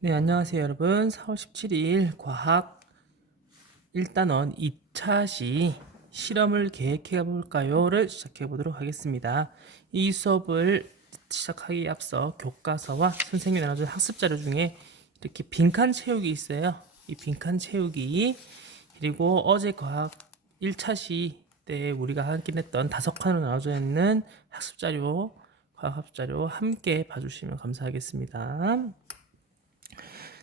네, 안녕하세요, 여러분. 4월 17일 과학 1단원 2차 시 실험을 계획해 볼까요?를 시작해 보도록 하겠습니다. 이 수업을 시작하기에 앞서 교과서와 선생님이 나눠준 학습 자료 중에 이렇게 빈칸 채우기 있어요. 이 빈칸 채우기 그리고 어제 과학 1차 시 때 우리가 확인했던 5칸으로 나눠져 있는 학습 자료, 과학 학습 자료 함께 봐주시면 감사하겠습니다.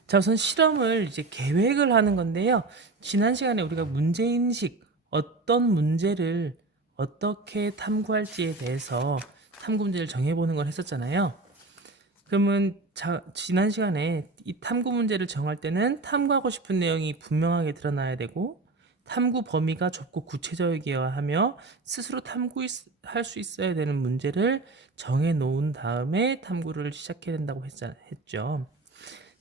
자, 우선 실험을 이제 계획을 하는 건데요. 지난 시간에 우리가 문제인식, 어떤 문제를 어떻게 탐구할지에 대해서 탐구 문제를 정해보는 걸 했었잖아요. 그러면 지난 시간에 이 탐구 문제를 정할 때는 탐구하고 싶은 내용이 분명하게 드러나야 되고 탐구 범위가 좁고 구체적이어야 하며 스스로 탐구할 수 있어야 되는 문제를 정해 놓은 다음에 탐구를 시작해야 된다고 했죠.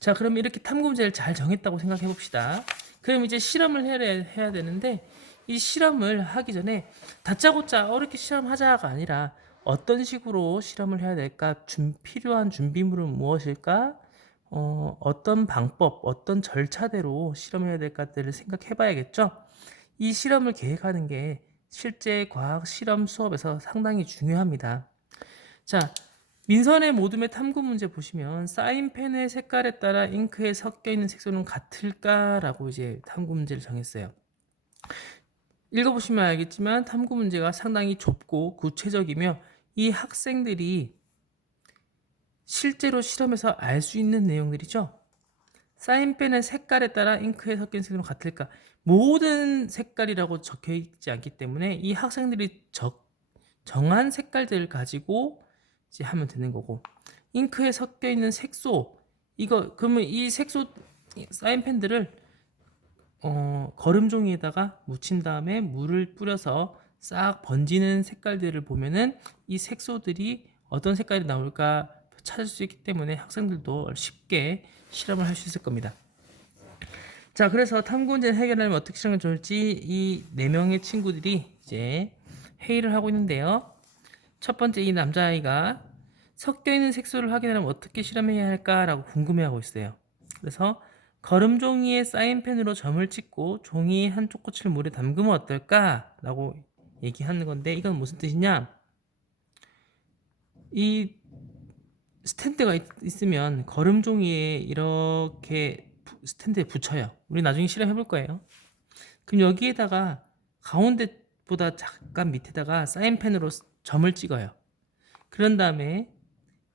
자, 그럼 이렇게 탐구 문제를 잘 정했다고 생각해 봅시다. 그럼 이제 실험을 해야 되는데 이 실험을 하기 전에 다짜고짜 어렵게 실험하자가 아니라 어떤 식으로 실험을 해야 될까? 필요한 준비물은 무엇일까? 어떤 방법, 어떤 절차대로 실험을 해야 될까를 생각해 봐야겠죠? 이 실험을 계획하는 게 실제 과학 실험 수업에서 상당히 중요합니다. 자, 민선의 모둠의 탐구 문제 보시면 사인펜의 색깔에 따라 잉크에 섞여 있는 색소는 같을까라고 이제 탐구 문제를 정했어요. 읽어보시면 알겠지만 탐구 문제가 상당히 좁고 구체적이며 이 학생들이 실제로 실험에서 알 수 있는 내용들이죠. 사인펜의 색깔에 따라 잉크에 섞인 색소는 같을까? 모든 색깔이라고 적혀 있지 않기 때문에 이 학생들이 정한 색깔들을 가지고 이제 하면 되는 거고, 잉크에 섞여 있는 색소, 이거 그러면 이 색소 사인펜들을 거름 종이에다가 묻힌 다음에 물을 뿌려서 싹 번지는 색깔들을 보면은 이 색소들이 어떤 색깔이 나올까 찾을 수 있기 때문에 학생들도 쉽게 실험을 할 수 있을 겁니다. 자, 그래서 탐구 문제를 해결하려면 어떻게 실험하면 좋을지 이 4명의 친구들이 이제 회의를 하고 있는데요. 첫 번째 이 남자아이가 섞여 있는 색소를 확인하려면 어떻게 실험해야 할까라고 궁금해하고 있어요. 그래서 거름 종이에 사인펜으로 점을 찍고 종이 한쪽 끝을 물에 담그면 어떨까라고 얘기하는 건데, 이건 무슨 뜻이냐? 이 스탠드가 있으면 거름 종이에 이렇게 스탠드에 붙여요. 우리 나중에 실험해 볼 거예요. 그럼 여기에다가 가운데보다 잠깐 밑에다가 사인펜으로 점을 찍어요. 그런 다음에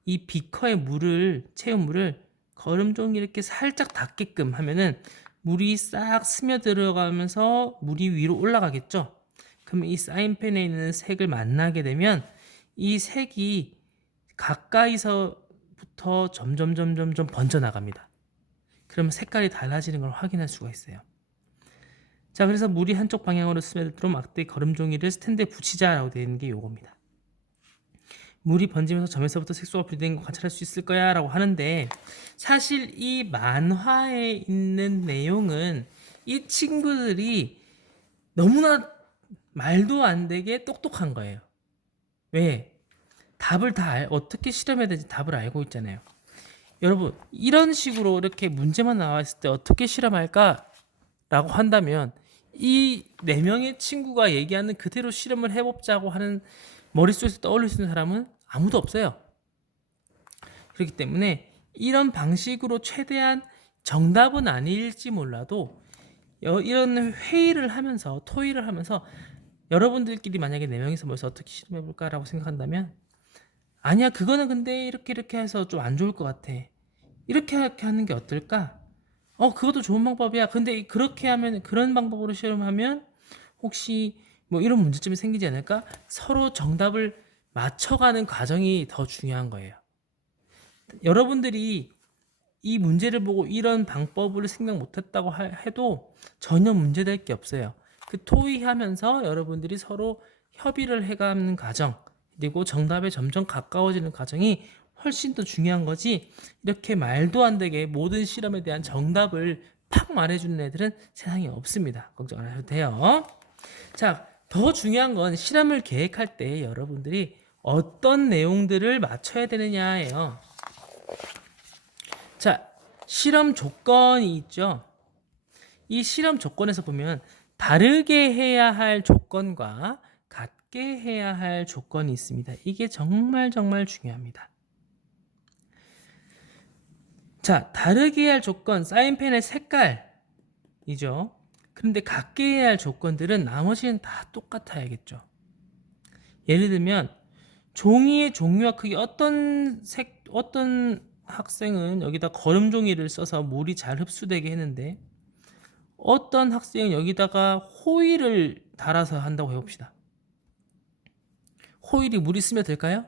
이 비커에 채운 물을 거름종이 이렇게 살짝 닿게끔 하면은 물이 싹 스며 들어가면서 물이 위로 올라가겠죠. 그러면 이 사인펜에 있는 색을 만나게 되면 이 색이 가까이서부터 점점 번져 나갑니다. 그러면 색깔이 달라지는 걸 확인할 수가 있어요. 자, 그래서 물이 한쪽 방향으로 스며들도록 막대 거름종이를 스탠드에 붙이자라고 되어 있는 게 요겁니다. 물이 번지면서 점에서부터 색소가 분리된 거 관찰할 수 있을 거야 라고 하는데, 사실 이 만화에 있는 내용은 이 친구들이 너무나 말도 안 되게 똑똑한 거예요. 왜? 답을 어떻게 실험해야 되는지 답을 알고 있잖아요. 여러분, 이런 식으로 이렇게 문제만 나와 있을 때 어떻게 실험할까 라고 한다면 이 4명의 친구가 얘기하는 그대로 실험을 해보자고 하는 머릿속에서 떠올릴 수 있는 사람은 아무도 없어요. 그렇기 때문에 이런 방식으로 최대한 정답은 아닐지 몰라도 이런 회의를 하면서 토의를 하면서 여러분들끼리 만약에 4명이서 모여서 어떻게 실험해볼까라고 생각한다면, 아니야 그거는 근데 이렇게 해서 좀 안 좋을 것 같아, 이렇게 하는 게 어떨까? 그것도 좋은 방법이야. 근데 그렇게 하면, 그런 방법으로 실험하면 혹시 뭐 이런 문제점이 생기지 않을까? 서로 정답을 맞춰가는 과정이 더 중요한 거예요. 여러분들이 이 문제를 보고 이런 방법을 생각 못했다고 해도 전혀 문제될 게 없어요. 그 토의하면서 여러분들이 서로 협의를 해가는 과정, 그리고 정답에 점점 가까워지는 과정이 훨씬 더 중요한 거지, 이렇게 말도 안 되게 모든 실험에 대한 정답을 팍 말해주는 애들은 세상에 없습니다. 걱정 안 하셔도 돼요. 자, 더 중요한 건 실험을 계획할 때 여러분들이 어떤 내용들을 맞춰야 되느냐예요. 자, 실험 조건이 있죠. 이 실험 조건에서 보면 다르게 해야 할 조건과 같게 해야 할 조건이 있습니다. 이게 정말 중요합니다. 자, 다르게 해야 할 조건, 사인펜의 색깔이죠. 그런데 같게 해야 할 조건들은 나머지는 다 똑같아야겠죠. 예를 들면 종이의 종류와 크기, 어떤 학생은 여기다 거름 종이를 써서 물이 잘 흡수되게 했는데 어떤 학생은 여기다가 호일을 달아서 한다고 해봅시다. 호일이 물이 스며들까요?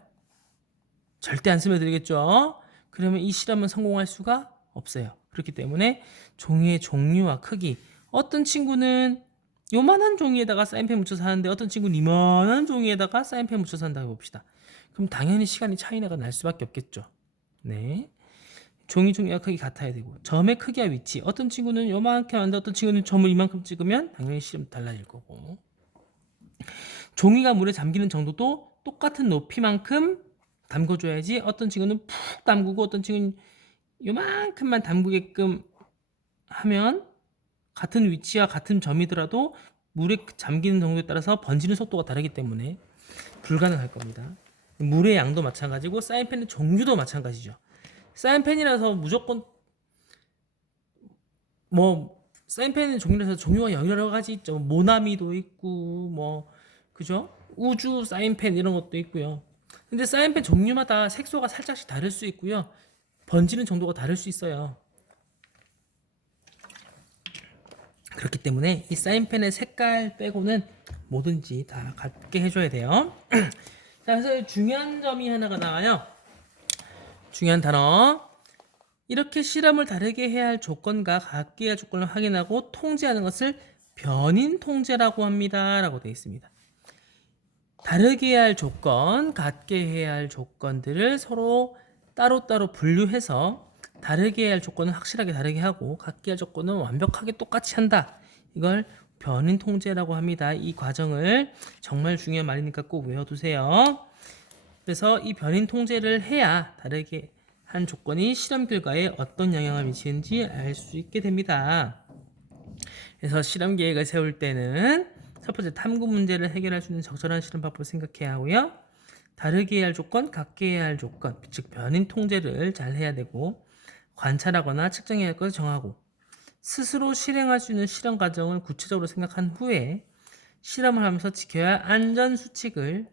절대 안 스며들겠죠. 그러면 이 실험은 성공할 수가 없어요. 그렇기 때문에 종이의 종류와 크기, 어떤 친구는 요만한 종이에다가 사인펜 묻혀서 하는데 어떤 친구는 이만한 종이에다가 사인펜 묻혀서 한다고 해봅시다. 그럼 당연히 시간이 차이가 날 수밖에 없겠죠. 네. 종이와 크기 같아야 되고, 점의 크기와 위치, 어떤 친구는 요만큼 하는데 어떤 친구는 점을 이만큼 찍으면 당연히 시험 달라질 거고, 종이가 물에 잠기는 정도도 똑같은 높이만큼 담궈줘야지 어떤 친구는 푹 담그고 어떤 친구는 요만큼만 담그게끔 하면 같은 위치와 같은 점이더라도 물에 잠기는 정도에 따라서 번지는 속도가 다르기 때문에 불가능할 겁니다. 물의 양도 마찬가지고 사인펜의 종류도 마찬가지죠. 사인펜이라서 무조건 뭐 사인펜의 종류라서 종류가 여러 가지 있죠. 모나미도 있고 뭐 그죠? 우주 사인펜 이런 것도 있고요. 근데 사인펜 종류마다 색소가 살짝씩 다를 수 있고요. 번지는 정도가 다를 수 있어요. 그렇기 때문에 이 사인펜의 색깔 빼고는 뭐든지 다 같게 해줘야 돼요. 자, 그래서 중요한 점이 하나가 나와요. 중요한 단어. 이렇게 실험을 다르게 해야 할 조건과 같게 해야 할 조건을 확인하고 통제하는 것을 변인 통제라고 합니다. 라고 되어 있습니다. 다르게 해야 할 조건, 같게 해야 할 조건들을 서로 따로따로 분류해서 다르게 해야 할 조건은 확실하게 다르게 하고 같게 할 조건은 완벽하게 똑같이 한다. 이걸 변인 통제라고 합니다. 이 과정을 정말 중요한 말이니까 꼭 외워두세요. 그래서 이 변인 통제를 해야 다르게 한 조건이 실험 결과에 어떤 영향을 미치는지 알 수 있게 됩니다. 그래서 실험 계획을 세울 때는 첫 번째 탐구 문제를 해결할 수 있는 적절한 실험 방법을 생각해야 하고요. 다르게 해야 할 조건, 같게 해야 할 조건, 즉 변인 통제를 잘 해야 되고 관찰하거나 측정해야 할 것을 정하고 스스로 실행할 수 있는 실험 과정을 구체적으로 생각한 후에 실험을 하면서 지켜야 할 안전 수칙을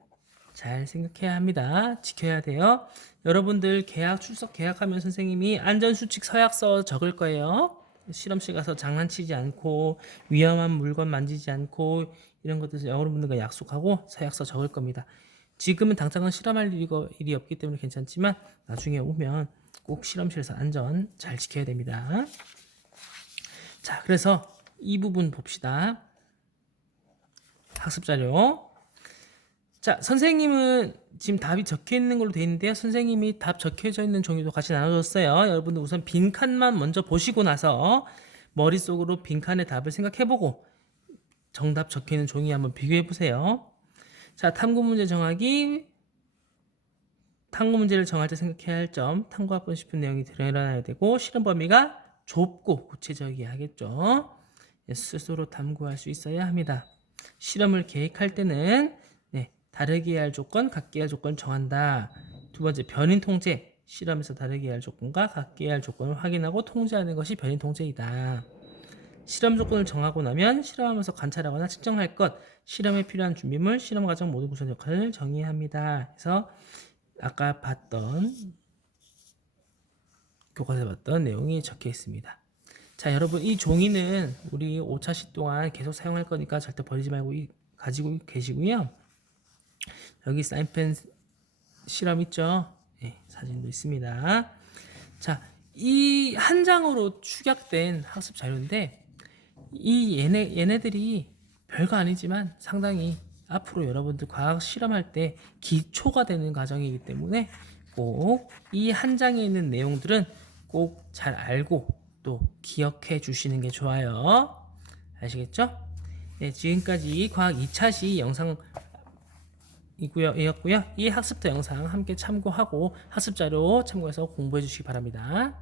잘 생각해야 합니다. 지켜야 돼요. 여러분들 출석 계약하면 선생님이 안전 수칙 서약서 적을 거예요. 실험실 가서 장난치지 않고 위험한 물건 만지지 않고 이런 것들 여러분들과 약속하고 서약서 적을 겁니다. 지금은 당장은 실험할 일이 없기 때문에 괜찮지만 나중에 오면 꼭 실험실에서 안전 잘 지켜야 됩니다. 자, 그래서 이 부분 봅시다. 학습자료. 자, 선생님은 지금 답이 적혀 있는 걸로 되어 있는데요. 선생님이 답 적혀져 있는 종이도 같이 나눠줬어요. 여러분들 우선 빈칸만 먼저 보시고 나서 머릿속으로 빈칸의 답을 생각해보고 정답 적혀 있는 종이 한번 비교해 보세요. 자, 탐구 문제 정하기. 탐구 문제를 정할 때 생각해야 할 점, 탐구하고 싶은 내용이 드러나야 되고 실험 범위가 좁고 구체적이어야 하겠죠. 스스로 탐구할 수 있어야 합니다. 실험을 계획할 때는 다르게 해야 할 조건, 같게 해야 할 조건 정한다. 두 번째, 변인 통제. 실험에서 다르게 해야 할 조건과 같게 해야 할 조건을 확인하고 통제하는 것이 변인 통제이다. 실험 조건을 정하고 나면 실험하면서 관찰하거나 측정할 것, 실험에 필요한 준비물, 실험 과정 모두 구성 역할을 정의해야 합니다. 그래서 아까 교과서에 봤던 내용이 적혀 있습니다. 자, 여러분 이 종이는 우리 5차시 동안 계속 사용할 거니까 절대 버리지 말고 가지고 계시고요. 여기 사인펜 실험 있죠? 네, 사진도 있습니다. 자, 이 한 장으로 축약된 학습 자료인데 얘네들이 별거 아니지만 상당히 앞으로 여러분들 과학 실험할 때 기초가 되는 과정이기 때문에 꼭 이 한 장에 있는 내용들은 꼭 잘 알고 또 기억해 주시는 게 좋아요. 아시겠죠? 네, 지금까지 과학 2차시 영상이었고요. 이 학습자 영상 함께 참고하고 학습 자료 참고해서 공부해 주시기 바랍니다.